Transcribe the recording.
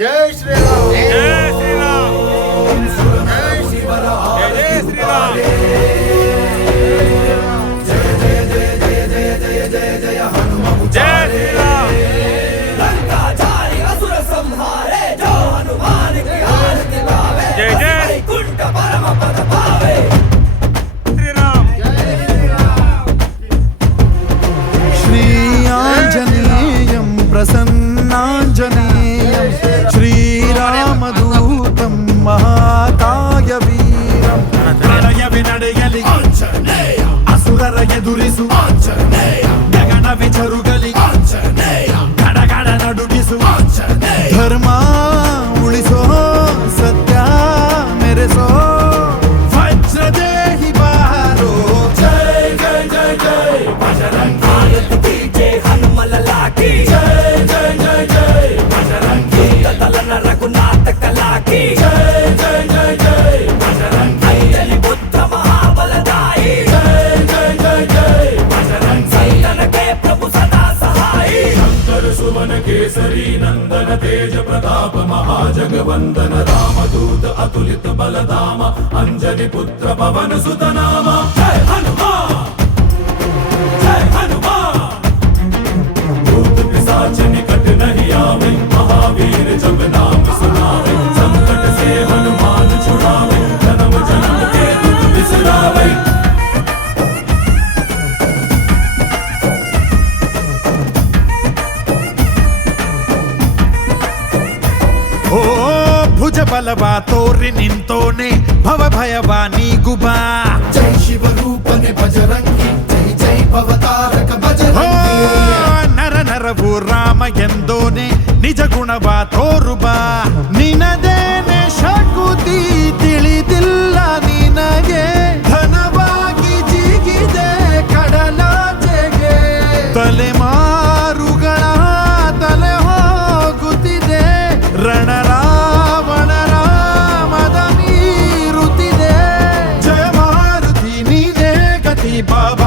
ಜೈ ಶ್ರೀರಾಮ್. ಜೈ ಶ್ರೀರಾಮ್. ಜೈ ಶಿವರಾಮ. ಜೈ ಶ್ರೀರಾಮ್. ಜೈ ಶ್ರೀರಾಮ್. लंकाचारी असुर संहारे जो हनुमान की आरती गावे जय जय वैकुंठ परम पद पावे ಶ್ರೀರಾಮ್. श्री आञ्जनेयं प्रसन्नाञ्जनेयं श्रीरामदूतं महाकायवीरं ಪ್ರಳಯವೇ ನಡೆಯಲಿ ಆಂಜನೇಯ, ಅಸುರರ ಎದುರಿಸು ಆಂಜನೇಯ, ಗಗನವೇ ಜರುಗಲಿ ಆಂಜನೇಯ, ಗಡಗಡ ನಡುಗಿಸು ಆಂಜನೇಯ, धर्म उಳಿಸೋ सत्य मेरेसो वज्रदेहि बारो ಜೈ ಜೈ ಜೈ ಜೈ ಬಜರಂಗಿ, आरती कीजे हनुमल लाकी ಜೈ ಜೈ ಜೈ ಜೈ ಬಜರಂಗಿ, दलन रघुनाथ कला की ಜೈ ಜೈ ಜೈ ಜೈ ಬಜರಂಗಿ, अंजलि पुत्र महाबलदाई ಜೈ ಜೈ ಜೈ ಜೈ ಬಜರಂಗಿ, संतन के प्रभु सदा सहाई शंकर सुवन केसरी नंदन तेज प्रताप महाजगवंदन रामदूत अतुलित बलधाम अंजनी पुत्र पवन सुत नाम जय हनुमान, जय हनुमान, भूत पिशाच निकट नहीं आवे, महावीर जब नाम सुनावे, संकट से हनुमान छुड़ावे, जन्म जन्म के दुख बिसरावे। ಓ ಭುಜ ಬಲವ ತೋರಿ ನಿಂತೋನೆ ಭವ ಭಯವ ನೀಗುಬಾ जय शिव रूपने बजरंगी, जय जय भवतारक ಓ बजरंगी, ನರ ನರವು ರಾಮ ಎಂದೋನೆ ನಿಜ ಗುಣವ ತೋರುಬಾ ನಿನದೇನೆ ಶಕುತಿ ತಿಳಿದಿಲ್ಲ ನಿನಗೆ ಧನವಾಗಿ ಜಿಗಿದೆ ಕಡಲಾಚೆಗೆ ತಲೆಮಾರುಗಳ ತಲೆ ಹೋಗುತ್ತಿದೆ ರಣರಾವಣರ ಮದ ಮೀರುತ್ತಿದೆ ಜಯ ಮಾರುತಿ ನೀನೇ ಗತಿ ಬಾಬಾ